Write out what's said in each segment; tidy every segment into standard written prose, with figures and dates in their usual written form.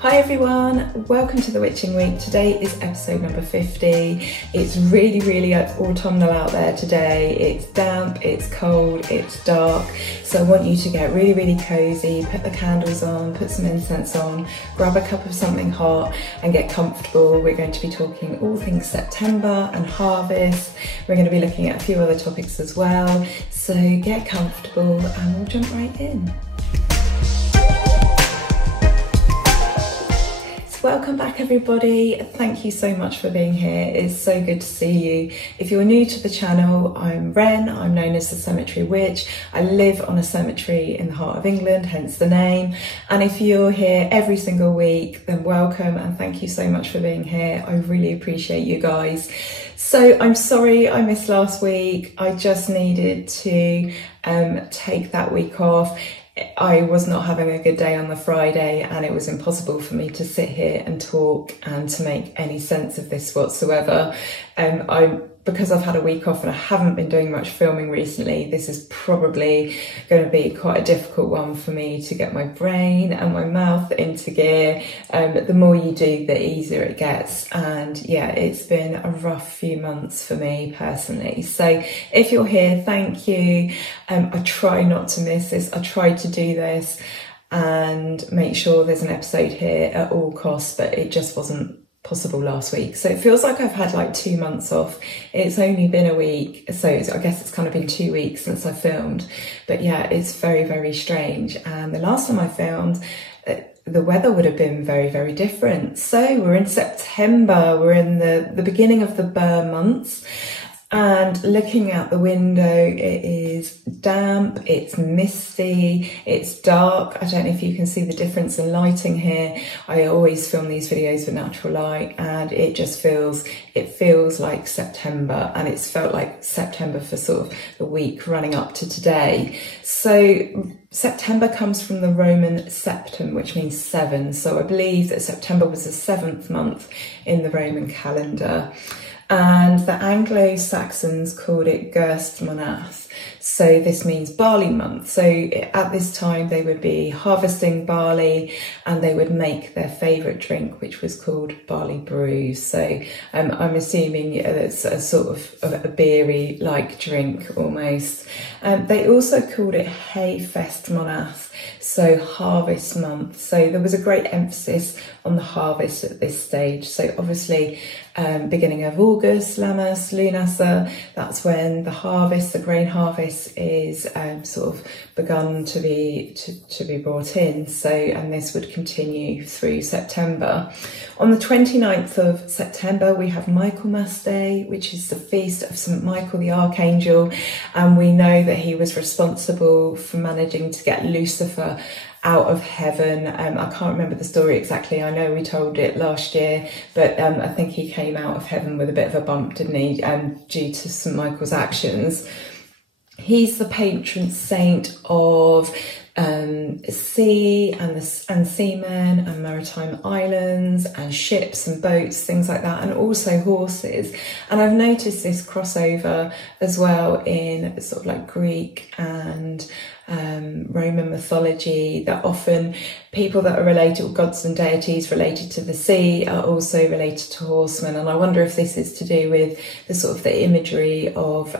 Hi everyone, welcome to the Witching Week. Today is episode number 50. It's really autumnal out there today. It's damp, it's cold, it's dark. So I want you to get really cozy, put the candles on, put some incense on, grab a cup of something hot and get comfortable. We're going to be talking all things September and harvest. We're going to be looking at a few other topics as well. So get comfortable and we'll jump right in. Welcome back everybody, thank you so much for being here, it's so good to see you. If you're new to the channel, I'm Wren, I'm known as the Cemetery Witch. I live on a cemetery in the heart of England, hence the name. And if you're here every single week, then welcome and thank you so much for being here. I really appreciate you guys. So I'm sorry I missed last week, I just needed to take that week off. I was not having a good day on the Friday and it was impossible for me to sit here and talk and to make any sense of this whatsoever. Because I've had a week off and I haven't been doing much filming recently, this is probably going to be quite a difficult one for me to get my brain and my mouth into gear. The more you do, the easier it gets. And yeah, it's been a rough few months for me personally. So if you're here, thank you. I try not to miss this. I try to do this and make sure there's an episode here at all costs, but it just wasn't possible last week. So it feels like I've had like 2 months off. It's only been a week, so I guess it's kind of been 2 weeks since I filmed. But yeah, it's very strange. And the last time I filmed, the weather would have been very different. So we're in September, we're in the beginning of the Burr months. And looking out the window, it is damp, it's misty, it's dark. I don't know if you can see the difference in lighting here. I always film these videos with natural light and it just feels like September, and it's felt like September for sort of the week running up to today. So September comes from the Roman septem, which means 7. So I believe that September was the 7th month in the Roman calendar. And the Anglo-Saxons called it Gerstmonath. So this means barley month. So at this time they would be harvesting barley and they would make their favourite drink, which was called barley brew. So I'm assuming it's a sort of a beery like drink almost. They also called it Hayfestmonath, so harvest month. So there was a great emphasis on the harvest at this stage. So obviously beginning of August, Lammas, Lunasa, that's when the harvest, the grain harvest is sort of begun to be brought in. So, and this would continue through September. On the 29th of September, we have Michaelmas Day, which is the feast of St. Michael the Archangel. And we know that he was responsible for managing to get Lucifer out of heaven. I can't remember the story exactly. I know we told it last year, but I think he came out of heaven with a bit of a bump, didn't he, due to St. Michael's actions. He's the patron saint of sea and seamen and maritime islands and ships and boats, things like that, and also horses. And I've noticed this crossover as well in sort of like Greek and Roman mythology, that often people that are related, or gods and deities related to the sea, are also related to horsemen. And I wonder if this is to do with the sort of the imagery of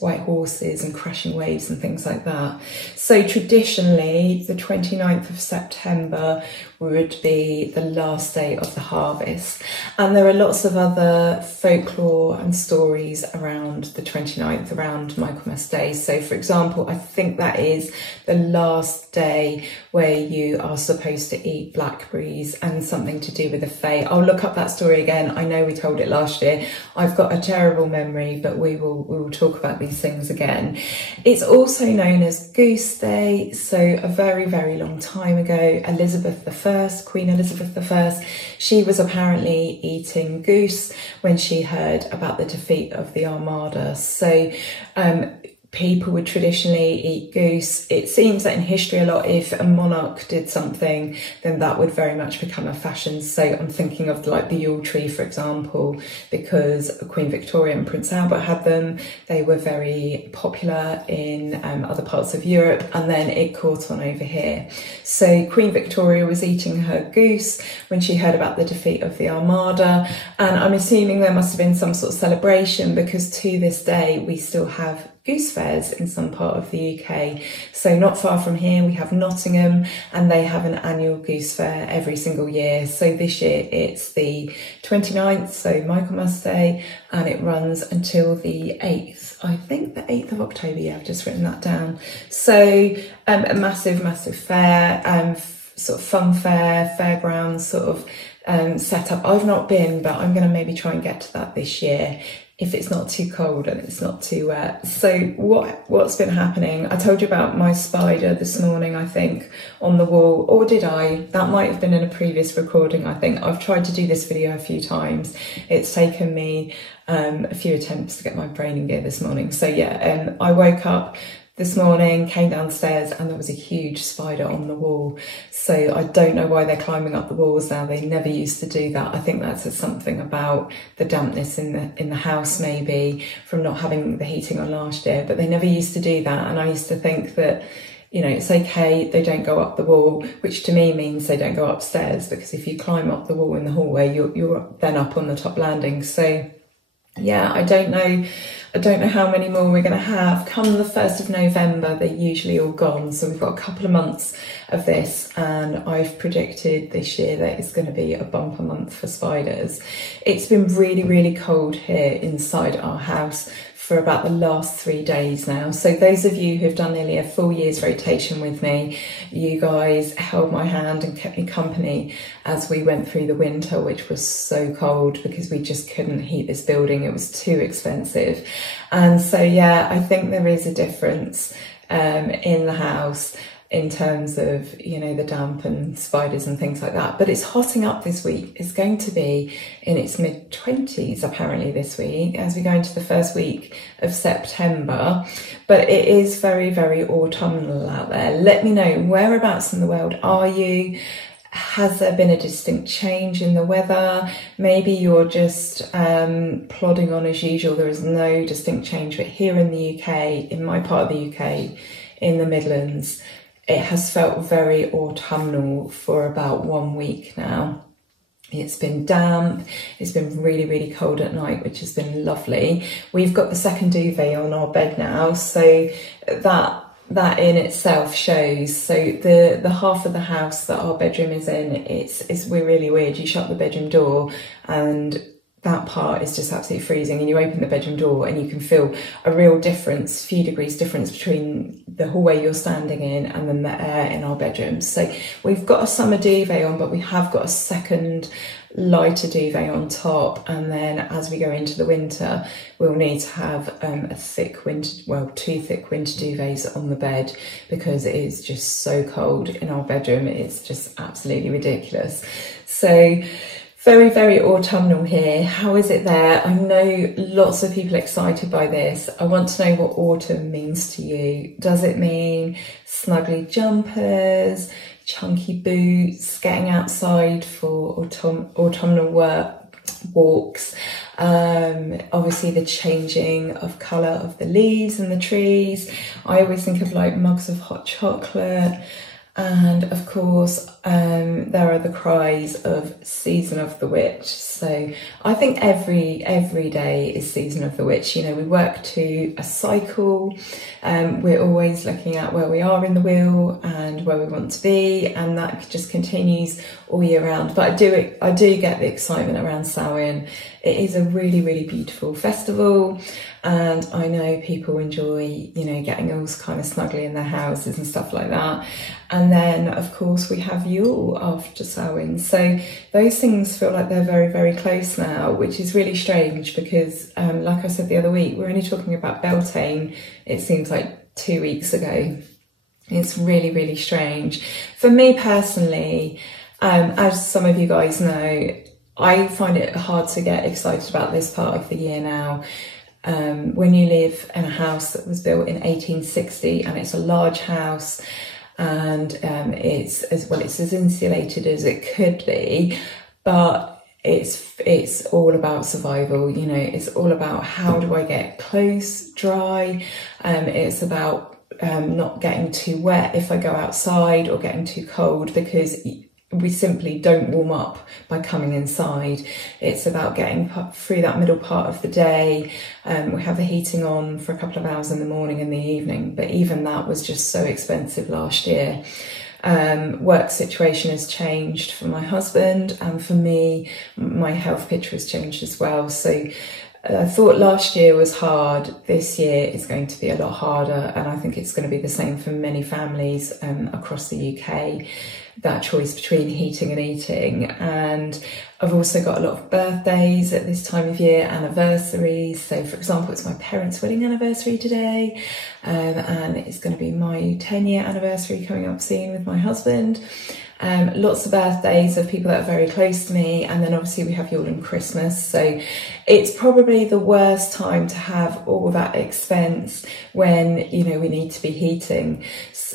white horses and crashing waves and things like that. So traditionally, the 29th of September would be the last day of the harvest. And there are lots of other folklore and stories around the 29th, around Michaelmas Day. So for example, I think that is the last day where you are supposed to eat blackberries, and something to do with the fae. I'll look up that story again. I know we told it last year. I've got a terrible memory, but we will talk about these things again. It's also known as Goose Day. So a very long time ago, Queen Elizabeth I, she was apparently eating goose when she heard about the defeat of the Armada. So people would traditionally eat goose. It seems that in history a lot, if a monarch did something, then that would very much become a fashion. So I'm thinking of like the Yule tree, for example, because Queen Victoria and Prince Albert had them. They were very popular in other parts of Europe, and then it caught on over here. So Queen Victoria was eating her goose when she heard about the defeat of the Armada, and I'm assuming there must have been some sort of celebration, because to this day we still have Goose Fairs in some part of the UK. So not far from here we have Nottingham, and they have an annual Goose Fair every single year. So this year it's the 29th, so Michaelmas Day, and it runs until the 8th. I think the 8th of October, yeah, I've just written that down. So a massive fair, sort of fun fair, fairgrounds sort of set up. I've not been, but I'm going to maybe try and get to that this year, if it's not too cold and it's not too wet. So what's been happening? I told you about my spider this morning, I think, on the wall, or did I? That might have been in a previous recording, I think. I've tried to do this video a few times. It's taken me a few attempts to get my brain in gear this morning. So yeah, I woke up this morning, came downstairs, and there was a huge spider on the wall. So I don't know why they're climbing up the walls now. They never used to do that. I think that says something about the dampness in the house, maybe from not having the heating on last year, but they never used to do that. And I used to think that, you know, it's okay, they don't go up the wall, which to me means they don't go upstairs, because if you climb up the wall in the hallway, you're then up on the top landing. So yeah, I don't know how many more we're going to have. Come the 1st of November, they're usually all gone. So we've got a couple of months of this, and I've predicted this year that it's going to be a bumper month for spiders. It's been really cold here inside our house for about the last 3 days now. So those of you who've done nearly a full year's rotation with me, you guys held my hand and kept me company as we went through the winter, which was so cold because we just couldn't heat this building. It was too expensive. And so, yeah, I think there is a difference in the house in terms of, you know, the damp and spiders and things like that. But it's hotting up this week. It's going to be in its mid-20s apparently this week, as we go into the first week of September. But it is very autumnal out there. Let me know, whereabouts in the world are you? Has there been a distinct change in the weather? Maybe you're just plodding on as usual. There is no distinct change. But here in the UK, in my part of the UK, in the Midlands, it has felt very autumnal for about 1 week now. It's been damp, it's been really cold at night, which has been lovely. We've got the second duvet on our bed now, so that in itself shows. So the half of the house that our bedroom is in, we're really weird. You shut the bedroom door and that part is just absolutely freezing, and you open the bedroom door and you can feel a real difference, few degrees difference between the hallway you're standing in and then the air in our bedroom. So we've got a summer duvet on, but we have got a second lighter duvet on top, and then as we go into the winter we'll need to have two thick winter duvets on the bed, because it is just so cold in our bedroom. It's just absolutely ridiculous. So very autumnal here. How is it there? I know lots of people are excited by this. I want to know what autumn means to you. Does it mean snuggly jumpers, chunky boots, getting outside for autumnal walks? Obviously the changing of colour of the leaves and the trees. I always think of like mugs of hot chocolate. And of course, there are the cries of Season of the Witch. So I think every day is Season of the Witch. You know, we work to a cycle. We're always looking at where we are in the wheel and where we want to be, and that just continues all year round. But I do get the excitement around Samhain. It is a really beautiful festival, and I know people enjoy, you know, getting all kind of snuggly in their houses and stuff like that. And then of course we have Yule after Samhain. So those things feel like they're very close now, which is really strange because like I said the other week, we're only talking about Beltane, it seems like 2 weeks ago. It's really strange. For me personally, as some of you guys know, I find it hard to get excited about this part of the year now. When you live in a house that was built in 1860 and it's a large house, and it's as insulated as it could be, but it's all about survival. You know, it's all about how do I get clothes dry. It's about not getting too wet if I go outside, or getting too cold, because we simply don't warm up by coming inside. It's about getting through that middle part of the day. We have the heating on for a couple of hours in the morning and the evening, but even that was just so expensive last year. Work situation has changed for my husband, and for me, my health picture has changed as well. So I thought last year was hard. This year is going to be a lot harder, and I think it's going to be the same for many families across the UK. That choice between heating and eating. And I've also got a lot of birthdays at this time of year, anniversaries. So for example, it's my parents' wedding anniversary today, and it's going to be my 10-year anniversary coming up soon with my husband. Lots of birthdays of people that are very close to me, and then obviously we have Yule and Christmas. So it's probably the worst time to have all that expense when, you know, we need to be heating.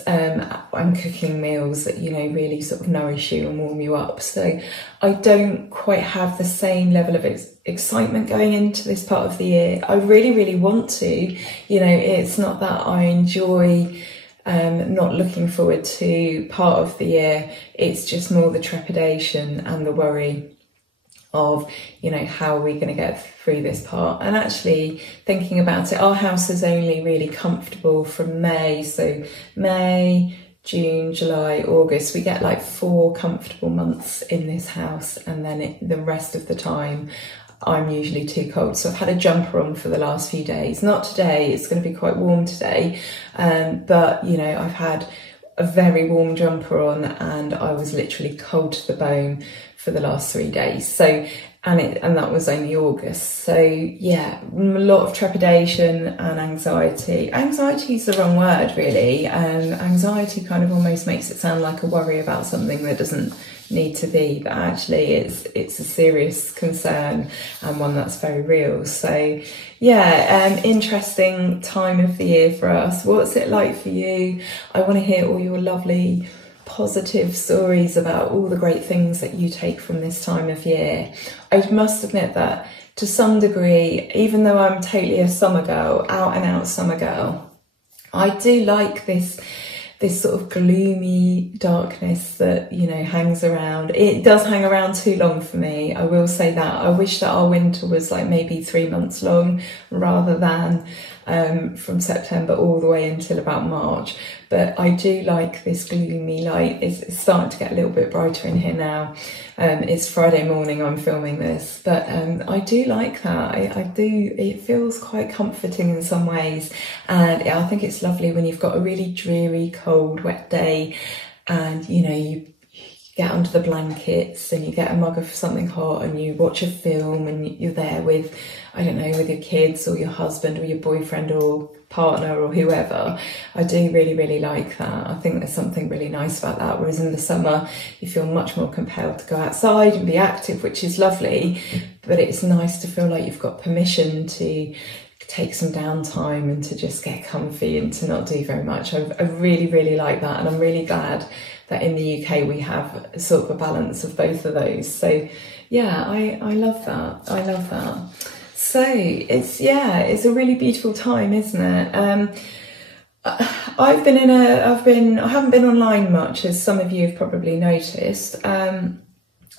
I'm cooking meals that, you know, really sort of nourish you and warm you up. So I don't quite have the same level of excitement going into this part of the year. I really, really want to, you know, it's not that I enjoy not looking forward to part of the year. It's just more the trepidation and the worry of, you know, how are we going to get through this part. And actually thinking about it, our house is only really comfortable from May. So May, June, July, August, we get like 4 comfortable months in this house, and then the rest of the time I'm usually too cold. So I've had a jumper on for the last few days. Not today, it's going to be quite warm today, but you know, I've had a very warm jumper on, and I was literally cold to the bone for the last 3 days. So, and that was only August. So yeah, a lot of trepidation and anxiety. Anxiety is the wrong word, really. Anxiety kind of almost makes it sound like a worry about something that doesn't need to be, but actually it's a serious concern, and one that's very real. So yeah, interesting time of the year for us. What's it like for you? I want to hear all your lovely positive stories about all the great things that you take from this time of year. I must admit that to some degree, even though I'm totally a summer girl, out and out summer girl, I do like this sort of gloomy darkness that, you know, hangs around. It does hang around too long for me, I will say that. I wish that our winter was like maybe 3 months long, rather than from September all the way until about March. But I do like this gloomy light. It's starting to get a little bit brighter in here now. It's Friday morning, I'm filming this, but I do like that. I do, it feels quite comforting in some ways. And I think it's lovely when you've got a really dreary, cold, wet day, and you know, you get under the blankets and you get a mug of something hot and you watch a film, and you're there with, I don't know, with your kids or your husband or your boyfriend or partner or whoever. I do really, really like that. I think there's something really nice about that. Whereas in the summer, you feel much more compelled to go outside and be active, which is lovely, but it's nice to feel like you've got permission to take some downtime and to just get comfy and to not do very much. I really, really like that, and I'm really glad that in the UK we have sort of a balance of both of those. So yeah, I love that. I love that. So it's a really beautiful time, isn't it? I haven't been online much, as some of you have probably noticed.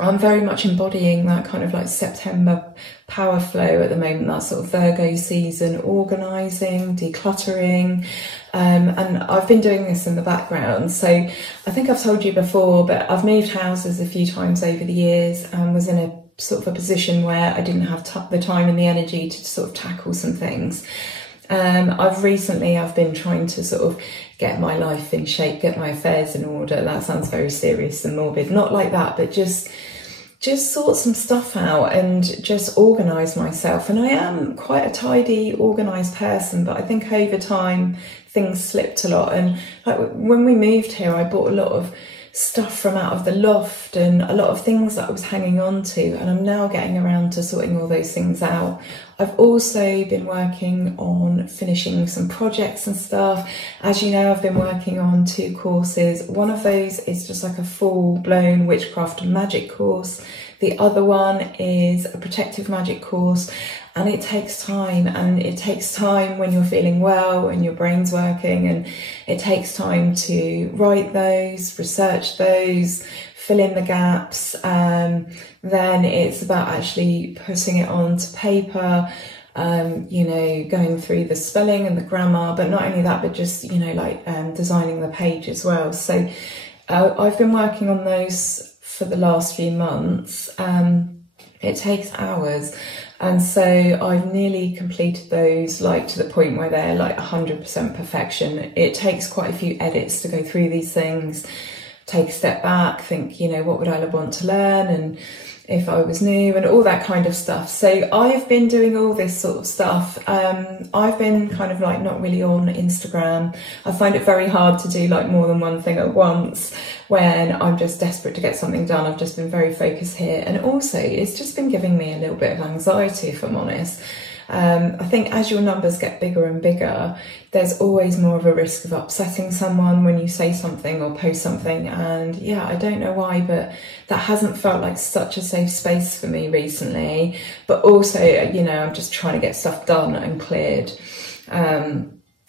I'm very much embodying that kind of like September power flow at the moment, that sort of Virgo season, organising, decluttering, and I've been doing this in the background. So I think I've told you before, but I've moved houses a few times over the years and was in a sort of a position where I didn't have the time and the energy to sort of tackle some things. I've been trying to sort of get my life in shape, get my affairs in order. That sounds very serious and morbid. Not like that, but just sort some stuff out and just organise myself. And I am quite a tidy, organised person, but I think over time things slipped a lot. And like when we moved here, I bought a lot of stuff from out of the loft and a lot of things that I was hanging on to, and I'm now getting around to sorting all those things out. I've also been working on finishing some projects and stuff. As you know, I've been working on 2 courses. One of those is just like a full-blown witchcraft and magic course. The other one is a protective magic course, and it takes time, and it takes time when you're feeling well and your brain's working, and it takes time to write those, research those, fill in the gaps. Then it's about actually putting it onto paper, you know, going through the spelling and the grammar, but not only that, but just, you know, like designing the page as well. So I've been working on those for the last few months. It takes hours, and so I've nearly completed those, like to the point where they're like 100% perfection. It takes quite a few edits to go through these things, take a step back, think, you know, what would I want to learn, and if I was new, and all that kind of stuff. So I've been doing all this sort of stuff. I've been kind of like not really on Instagram. I find it very hard to do like more than one thing at once when I'm just desperate to get something done. I've just been very focused here, and also it's just been giving me a little bit of anxiety, if I'm honest. I think as your numbers get bigger and bigger, there's always more of a risk of upsetting someone when you say something or post something. And yeah, I don't know why, but that hasn't felt like such a safe space for me recently. But also, you know, I'm just trying to get stuff done and cleared.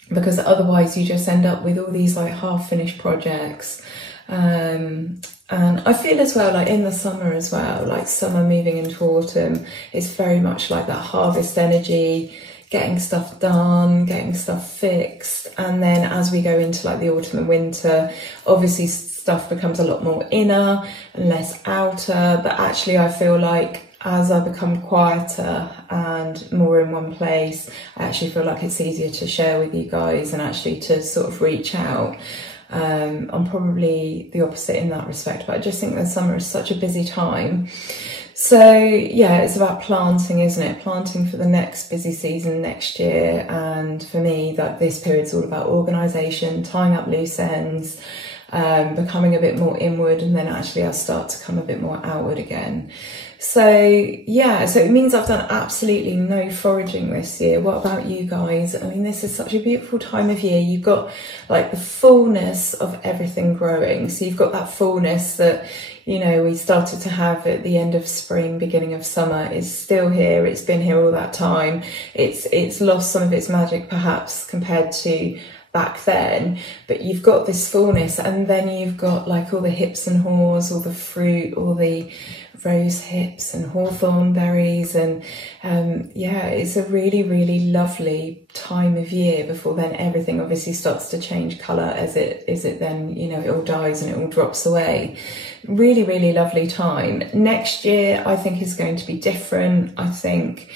Because otherwise you just end up with all these like half-finished projects. And I feel as well, like in the summer as well, like summer moving into autumn, it's very much like that harvest energy, getting stuff done, getting stuff fixed. And then as we go into like the autumn and winter, obviously stuff becomes a lot more inner and less outer. But actually I feel like as I become quieter and more in one place, I actually feel like it's easier to share with you guys and actually to sort of reach out. I'm probably the opposite in that respect, but I just think that summer is such a busy time. So yeah, it's about planting, isn't it? Planting for the next busy season next year. And for me, that this period's all about organisation, tying up loose ends, becoming a bit more inward, and then actually I'll start to come a bit more outward again. So yeah, so it means I've done absolutely no foraging this year. What about you guys? I mean, this is such a beautiful time of year. You've got like the fullness of everything growing. So you've got that fullness that, you know, we started to have at the end of spring, beginning of summer is still here. It's been here all that time. It's lost some of its magic perhaps compared to back then, but you've got this fullness, and then you've got like all the hips and haws, all the fruit, all the rose hips and hawthorn berries, and yeah, it's a really, really lovely time of year before then everything obviously starts to change colour as it then, you know, it all dies and it all drops away. Really, really lovely time. Next year I think is going to be different. I think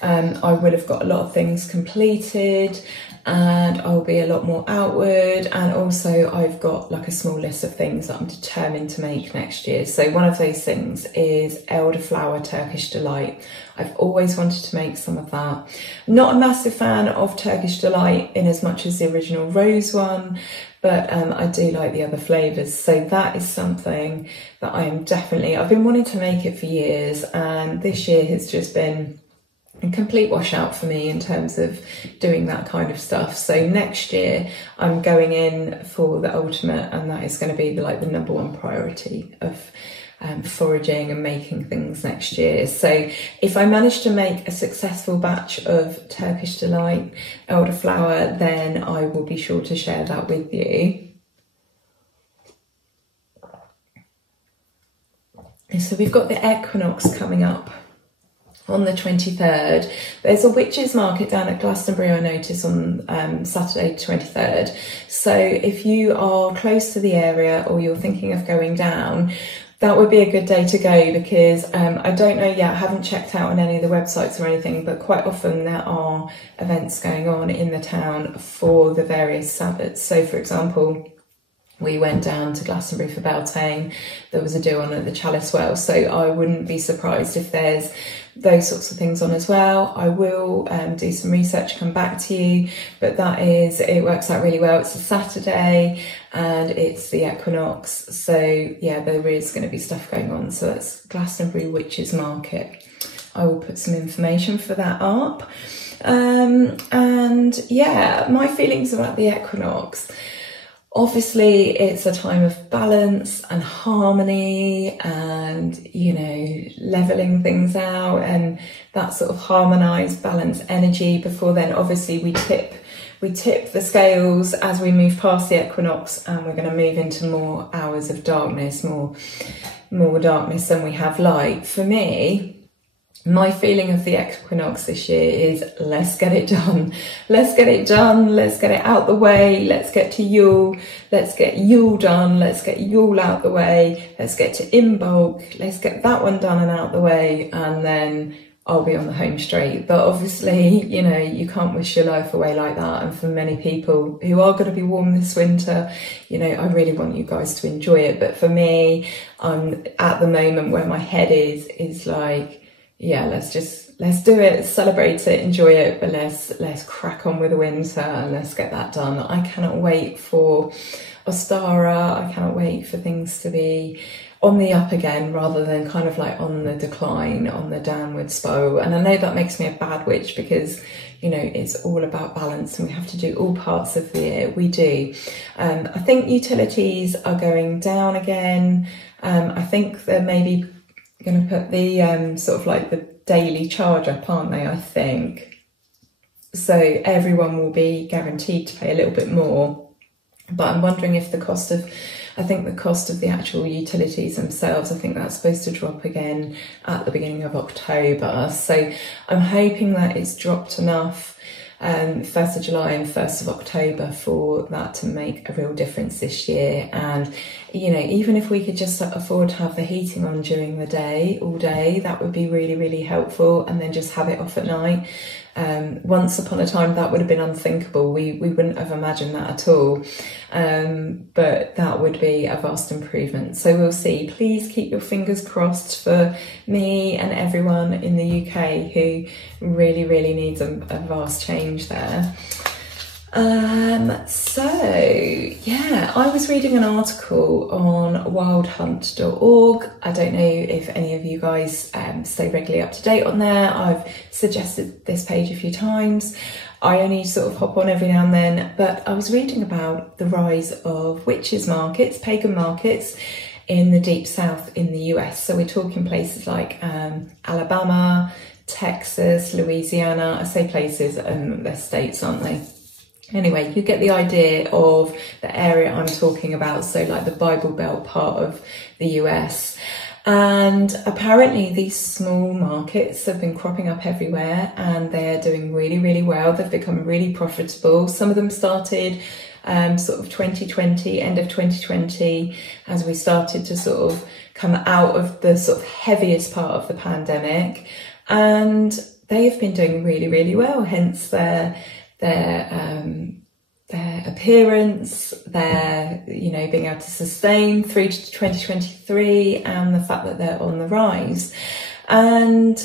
I will have got a lot of things completed, and I'll be a lot more outward, and also I've got like a small list of things that I'm determined to make next year. So one of those things is elderflower Turkish Delight. I've always wanted to make some of that. Not a massive fan of Turkish Delight in as much as the original rose one, but I do like the other flavours. So that is something that I am definitely, I've been wanting to make it for years, and this year has just been a complete washout for me in terms of doing that kind of stuff. So next year I'm going in for the ultimate, and that is going to be like the #1 priority of foraging and making things next year. So if I manage to make a successful batch of Turkish Delight elderflower, then I will be sure to share that with you. So we've got the equinox coming up on the 23rd. There's a witches market down at Glastonbury, I notice, on Saturday 23rd. So if you are close to the area or you're thinking of going down, that would be a good day to go, because I don't know yet, I haven't checked out on any of the websites or anything, but quite often there are events going on in the town for the various Sabbats. So for example, we went down to Glastonbury for Beltane. There was a do on at the Chalice Well, so I wouldn't be surprised if there's those sorts of things on as well. I will do some research, come back to you, but that is, it works out really well. It's a Saturday and it's the equinox, so yeah, there is going to be stuff going on. So that's Glastonbury Witches Market. I will put some information for that up. And yeah, my feelings about the equinox. Obviously, it's a time of balance and harmony and, you know, leveling things out and that sort of harmonized, balanced energy. Before then, obviously, we tip the scales as we move past the equinox, and we're going to move into more hours of darkness, more darkness than we have light. For me, my feeling of the equinox this year is let's get it done. Let's get it done. Let's get it out the way. Let's get to Yule. Let's get Yule done. Let's get Yule out the way. Let's get to Imbolc. Let's get that one done and out the way. And then I'll be on the home straight. But obviously, you know, you can't wish your life away like that. And for many people who are going to be warm this winter, you know, I really want you guys to enjoy it. But for me, I'm at the moment where my head is like, yeah, let's do it, celebrate it, enjoy it, but let's crack on with the winter and let's get that done. I cannot wait for Ostara. I cannot wait for things to be on the up again rather than kind of like on the decline, on the downward spiral. And I know that makes me a bad witch because, you know, it's all about balance and we have to do all parts of the year. We do. I think utilities are going down again. I think they're maybe going to put the sort of like the daily charge up, aren't they? I think so. Everyone will be guaranteed to pay a little bit more, but I'm wondering if the cost of the actual utilities themselves, I think that's supposed to drop again at the beginning of October. So I'm hoping that it's dropped enough 1st of July and 1st of October for that to make a real difference this year. And, you know, even if we could just afford to have the heating on during the day, all day, that would be really, really helpful. And then just have it off at night. Once upon a time, that would have been unthinkable. We wouldn't have imagined that at all. But that would be a vast improvement. So we'll see. Please keep your fingers crossed for me and everyone in the UK who really, really needs a vast change there. So yeah, I was reading an article on wildhunt.org. I don't know if any of you guys stay regularly up to date on there. I've suggested this page a few times. I only sort of hop on every now and then, but I was reading about the rise of witches markets, pagan markets in the deep south in the US. So we're talking places like Alabama, Texas, Louisiana. I say places, they're states, aren't they? Anyway, you get the idea of the area I'm talking about. So like the Bible Belt part of the US. And apparently these small markets have been cropping up everywhere and they're doing really, really well. They've become really profitable. Some of them started sort of 2020, end of 2020, as we started to sort of come out of the sort of heaviest part of the pandemic. And they have been doing really, really well, hence their appearance, their, you know, being able to sustain through to 2023, and the fact that they're on the rise. And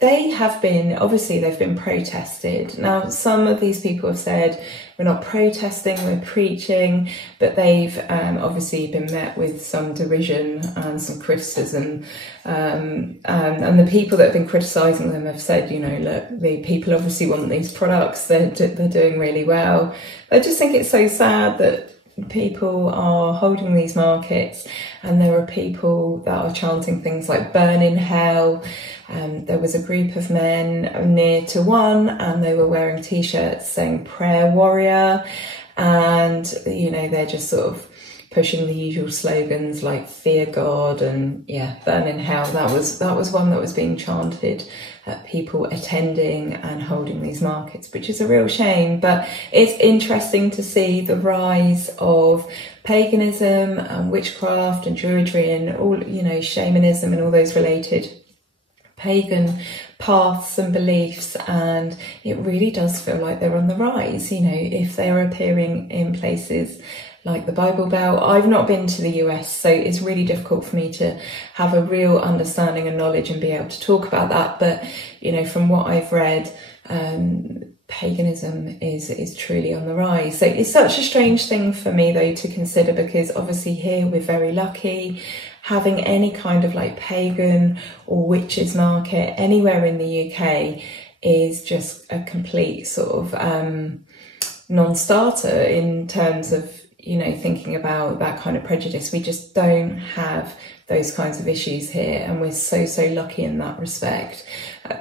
they have been, obviously they've been protested. Now, some of these people have said, we're not protesting, we're preaching, but they've obviously been met with some derision and some criticism. And the people that have been criticising them have said, you know, look, the people obviously want these products, they're doing really well. I just think it's so sad that people are holding these markets and there are people that are chanting things like burn in hell. There was a group of men near to one and they were wearing t-shirts saying prayer warrior, and you know, they're just sort of pushing the usual slogans like fear God and yeah, burn in hell. That was one that was being chanted at people attending and holding these markets, which is a real shame. But it's interesting to see the rise of paganism and witchcraft and druidry and all, you know, shamanism and all those related pagan paths and beliefs, and it really does feel like they're on the rise. You know, if they're appearing in places like the Bible Belt. I've not been to the US, so it's really difficult for me to have a real understanding and knowledge and be able to talk about that. But, you know, from what I've read, paganism is truly on the rise. So it's such a strange thing for me, though, to consider, because obviously here we're very lucky having any kind of like pagan or witches market anywhere in the UK is just a complete sort of non-starter in terms of, you know, thinking about that kind of prejudice. We just don't have those kinds of issues here, and we're so lucky in that respect.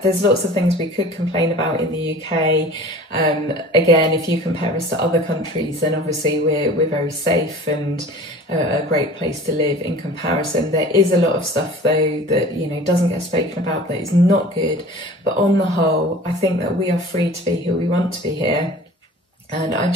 There's lots of things we could complain about in the UK. Again, if you compare us to other countries, then obviously we're very safe and a great place to live in comparison. There is a lot of stuff though that, you know, doesn't get spoken about, that is not good, but on the whole I think that we are free to be who we want to be here. And I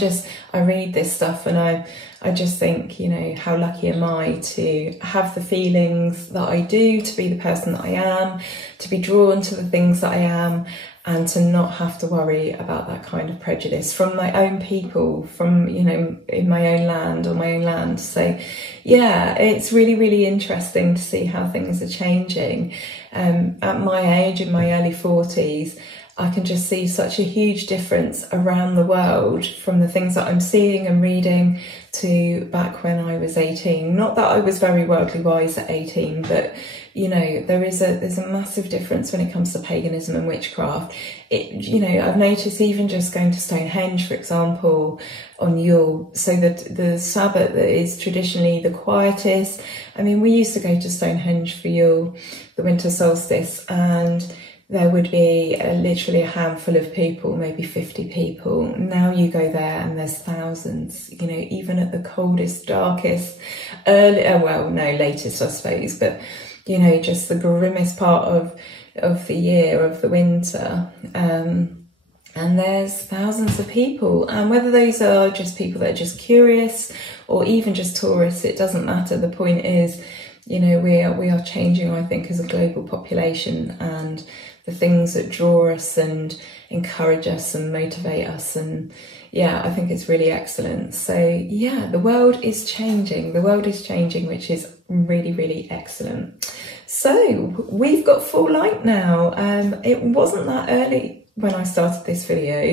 read this stuff and I just think, you know, how lucky am I to have the feelings that I do, to be the person that I am, to be drawn to the things that I am, and to not have to worry about that kind of prejudice from my own people, from, you know, in my own land, on my own land. So yeah, it's really interesting to see how things are changing. At my age, in my early 40s, I can just see such a huge difference around the world from the things that I'm seeing and reading to back when I was 18. Not that I was very worldly wise at 18, but, you know, there's a massive difference when it comes to paganism and witchcraft. You know, I've noticed even just going to Stonehenge, for example, on Yule, so that the Sabbath that is traditionally the quietest. I mean, we used to go to Stonehenge for Yule, the winter solstice, and there would be literally a handful of people, maybe 50 people. Now you go there and there's thousands, you know, even at the coldest, darkest, latest, I suppose, but, you know, just the grimmest part of the year, of the winter. And there's thousands of people, and whether those are just people that are just curious or even just tourists, it doesn't matter. The point is, you know, we are changing, I think, as a global population, and the things that draw us and encourage us and motivate us, and yeah, I think it's really excellent. So yeah, the world is changing, which is really excellent. So we've got full light now. It wasn't that early when I started this video,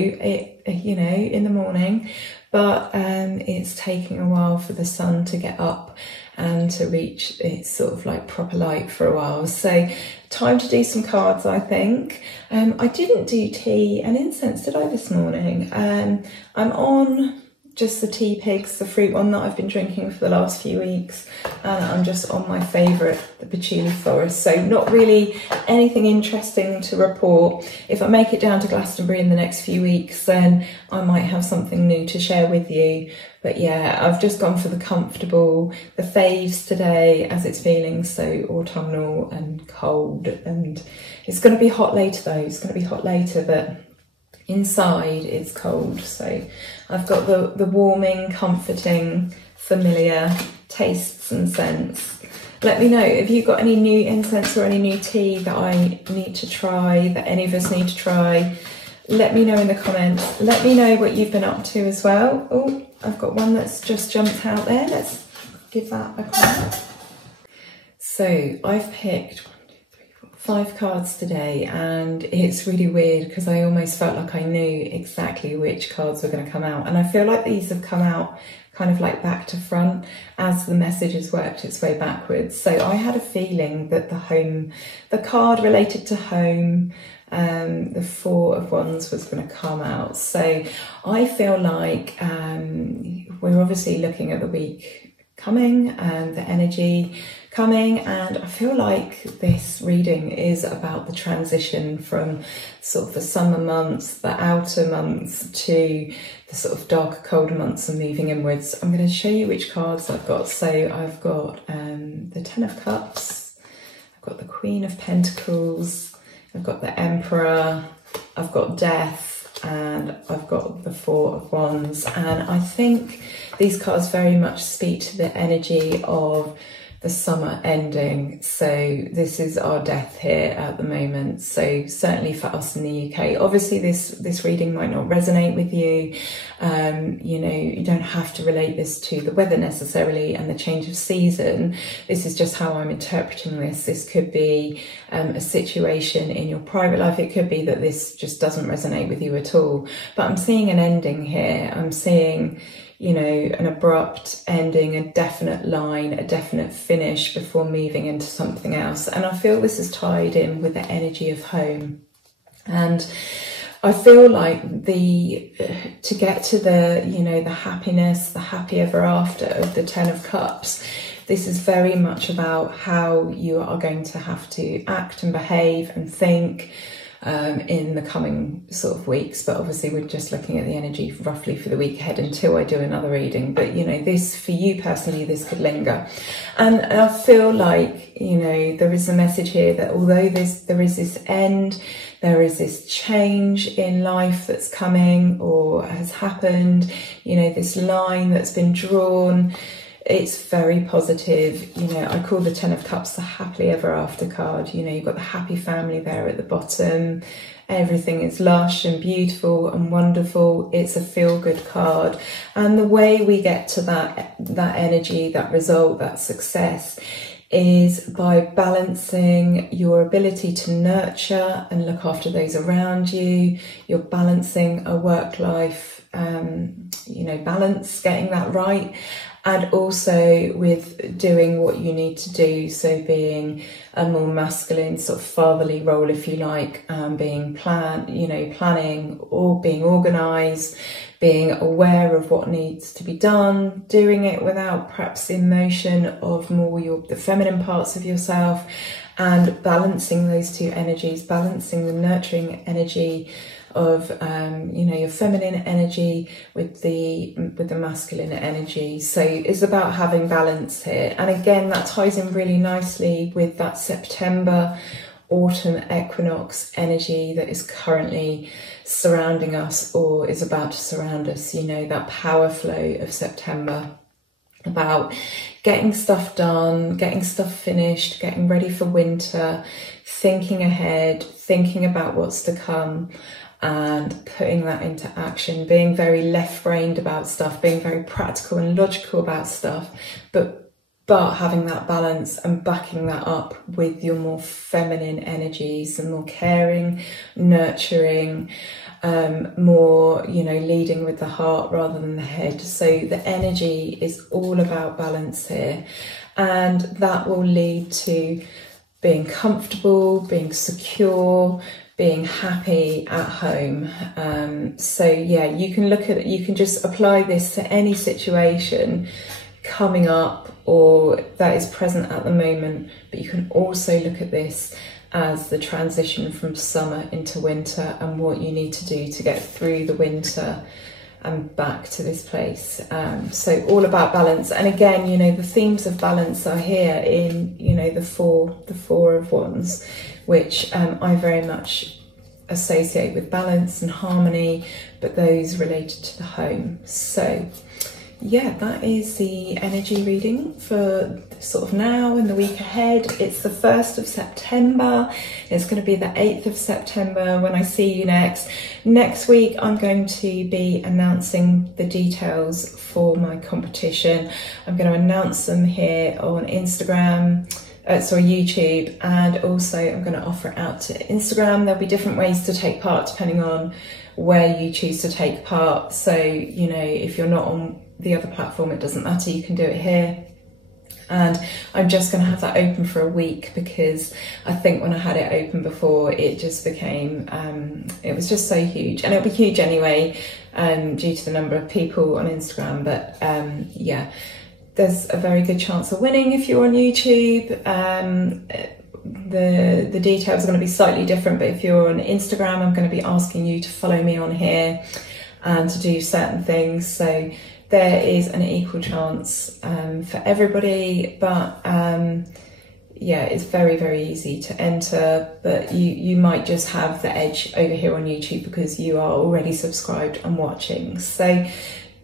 you know, in the morning, but it's taking a while for the sun to get up and to reach its sort of like proper light for a while. So time to do some cards, I think. I didn't do tea and incense, did I, this morning? I'm on just the tea pigs, the fruit one that I've been drinking for the last few weeks, and I'm just on my favourite, the patchouli forest. So not really anything interesting to report. If I make it down to Glastonbury in the next few weeks, then I might have something new to share with you. But yeah, I've just gone for the comfortable, the faves today, as it's feeling so autumnal and cold. And it's going to be hot later though, it's going to be hot later, but inside it's cold. So I've got the warming, comforting, familiar tastes and scents. Let me know if you've got any new incense or any new tea that I need to try, that any of us need to try. Let me know in the comments. Let me know what you've been up to as well. Oh, I've got one that's just jumped out there. Let's give that a comment. So I've picked 5 cards today, and it's really weird because I almost felt like I knew exactly which cards were going to come out, and I feel like these have come out kind of like back to front as the message has worked its way backwards. So I had a feeling that the card related to home, the 4 of Wands, was going to come out. So I feel like we're obviously looking at the week coming and the energy coming, and I feel like this reading is about the transition from sort of the summer months, the outer months, to the sort of darker, colder months and moving inwards. I'm going to show you which cards I've got. So I've got the 10 of Cups, I've got the Queen of Pentacles, I've got the Emperor, I've got Death, and I've got the 4 of Wands. And I think these cards very much speak to the energy of the summer ending. So this is our death here at the moment. So certainly for us in the UK, obviously this reading might not resonate with you. You know, you don't have to relate this to the weather necessarily and the change of season. This is just how I'm interpreting this. This could be a situation in your private life. It could be that this just doesn't resonate with you at all. But I'm seeing an ending here. I'm seeing, you know, an abrupt ending, a definite line, a definite finish before moving into something else. And I feel this is tied in with the energy of home. And I feel like to get to the, you know, the happiness, the happy ever after of the 10 of Cups, this is very much about how you are going to have to act and behave and think in the coming sort of weeks. But obviously we're just looking at the energy roughly for the week ahead until I do another reading. But, you know, this, for you personally, this could linger. And I feel like, you know, there is a message here that although there is this end, there is this change in life that's coming or has happened, you know, this line that's been drawn, it's very positive. You know, I call the 10 of Cups the happily ever after card. You know, you've got the happy family there at the bottom. Everything is lush and beautiful and wonderful. It's a feel-good card. And the way we get to that energy, that result, that success is by balancing your ability to nurture and look after those around you. You're balancing a work-life, you know, balance, getting that right. And also with doing what you need to do, so being a more masculine sort of fatherly role, if you like, being planning or being organised, being aware of what needs to be done, doing it without perhaps the emotion of more the feminine parts of yourself, and balancing those two energies, balancing the nurturing energy of you know, your feminine energy with the masculine energy. So it's about having balance here. And again, that ties in really nicely with that September autumn equinox energy that is currently surrounding us or is about to surround us. You know, that power flow of September, about getting stuff done, getting stuff finished, getting ready for winter, thinking ahead, thinking about what's to come, and putting that into action, being very left-brained about stuff, being very practical and logical about stuff, but having that balance and backing that up with your more feminine energies and more caring, nurturing, more, you know, leading with the heart rather than the head. So the energy is all about balance here, and that will lead to being comfortable, being secure, being happy at home. So yeah, you can just apply this to any situation coming up or that is present at the moment, but you can also look at this as the transition from summer into winter and what you need to do to get through the winter and back to this place. So all about balance. And again, you know, the themes of balance are here in, you know, the four of wands, which I very much associate with balance and harmony, but those related to the home. So yeah, that is the energy reading for sort of now and the week ahead. It's the 1st of September. It's going to be the 8th of September when I see you next. Next week, I'm going to be announcing the details for my competition. I'm going to announce them here on Instagram, YouTube, and also I'm going to offer it out to Instagram. There'll be different ways to take part depending on where you choose to take part. So, you know, if you're not on the other platform, it doesn't matter, you can do it here. And I'm just going to have that open for a week because I think when I had it open before, it just became, it was just so huge, and it'll be huge anyway, due to the number of people on Instagram. But yeah, there's a very good chance of winning if you're on YouTube. The details are going to be slightly different, but if you're on Instagram, I'm going to be asking you to follow me on here and to do certain things. So there is an equal chance for everybody, but yeah, it's very, very easy to enter, but you might just have the edge over here on YouTube because you are already subscribed and watching. So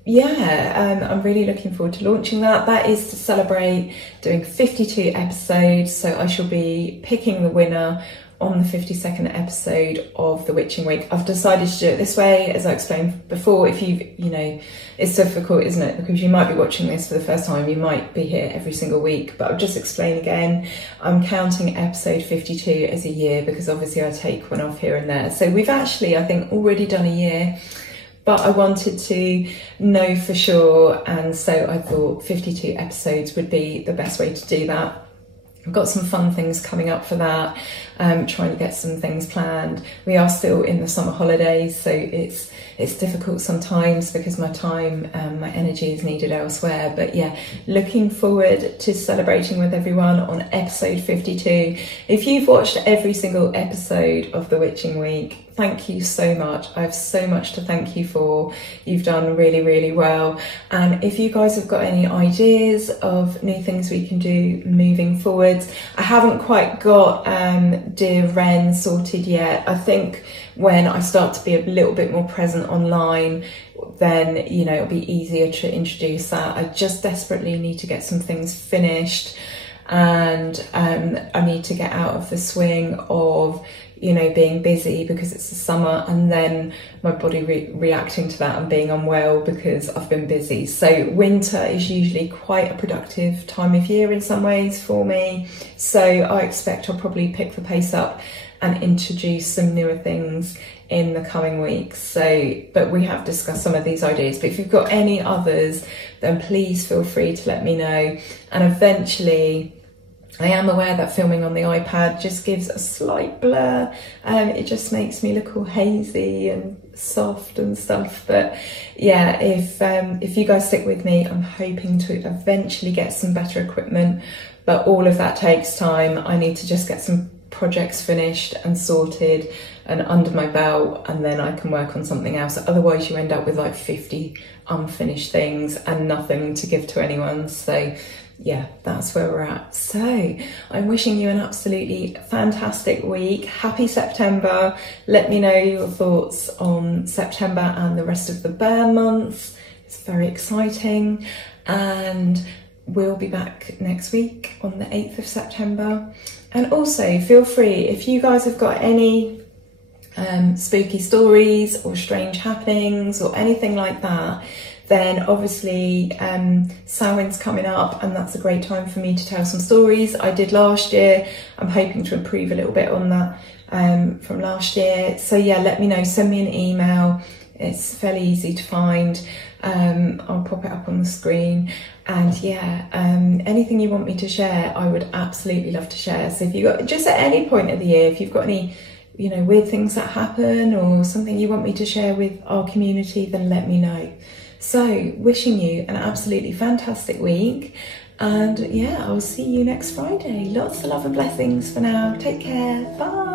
yeah, I'm really looking forward to launching that. That is to celebrate doing 52 episodes, so I shall be picking the winner on the 52nd episode of the Witching Week. I've decided to do it this way, as I explained before. If you know, it's difficult, isn't it? Because you might be watching this for the first time, you might be here every single week, but I'll just explain again. I'm counting episode 52 as a year because obviously I take one off here and there. So we've actually, I think, already done a year, but I wanted to know for sure, and so I thought 52 episodes would be the best way to do that. I've got some fun things coming up for that, trying to get some things planned. We are still in the summer holidays, so it's difficult sometimes because my time and my energy is needed elsewhere. But yeah, looking forward to celebrating with everyone on episode 52. If you've watched every single episode of The Witching Week, thank you so much. I have so much to thank you for. You've done really, really well. And if you guys have got any ideas of new things we can do moving forwards, I haven't quite got WREN'S sorted yet. I think when I start to be a little bit more present online, then, you know, it'll be easier to introduce that. I just desperately need to get some things finished, and I need to get out of the swing of, you know, being busy because it's the summer, and then my body reacting to that and being unwell because I've been busy. So winter is usually quite a productive time of year in some ways for me. So I expect I'll probably pick the pace up and introduce some newer things in the coming weeks. So, but we have discussed some of these ideas, but if you've got any others, then please feel free to let me know. And eventually, I am aware that filming on the iPad just gives a slight blur. It just makes me look all hazy and soft and stuff. But yeah, if you guys stick with me, I'm hoping to eventually get some better equipment. But all of that takes time. I need to just get some projects finished and sorted and under my belt, and then I can work on something else. Otherwise you end up with like 50 unfinished things and nothing to give to anyone. So yeah, that's where we're at. So I'm wishing you an absolutely fantastic week. Happy September. Let me know your thoughts on September and the rest of the bear months. It's very exciting, and we'll be back next week on the 8th of September. And also feel free, if you guys have got any spooky stories or strange happenings or anything like that, then obviously Samhain's coming up, and that's a great time for me to tell some stories. I did last year. I'm hoping to improve a little bit on that from last year. So yeah, let me know, send me an email. It's fairly easy to find. I'll pop it up on the screen. And yeah, anything you want me to share, I would absolutely love to share. So if you've got, just at any point of the year, if you've got any, you know, weird things that happen or something you want me to share with our community, then let me know. So wishing you an absolutely fantastic week, and yeah, I'll see you next Friday. Lots of love and blessings for now. Take care. Bye.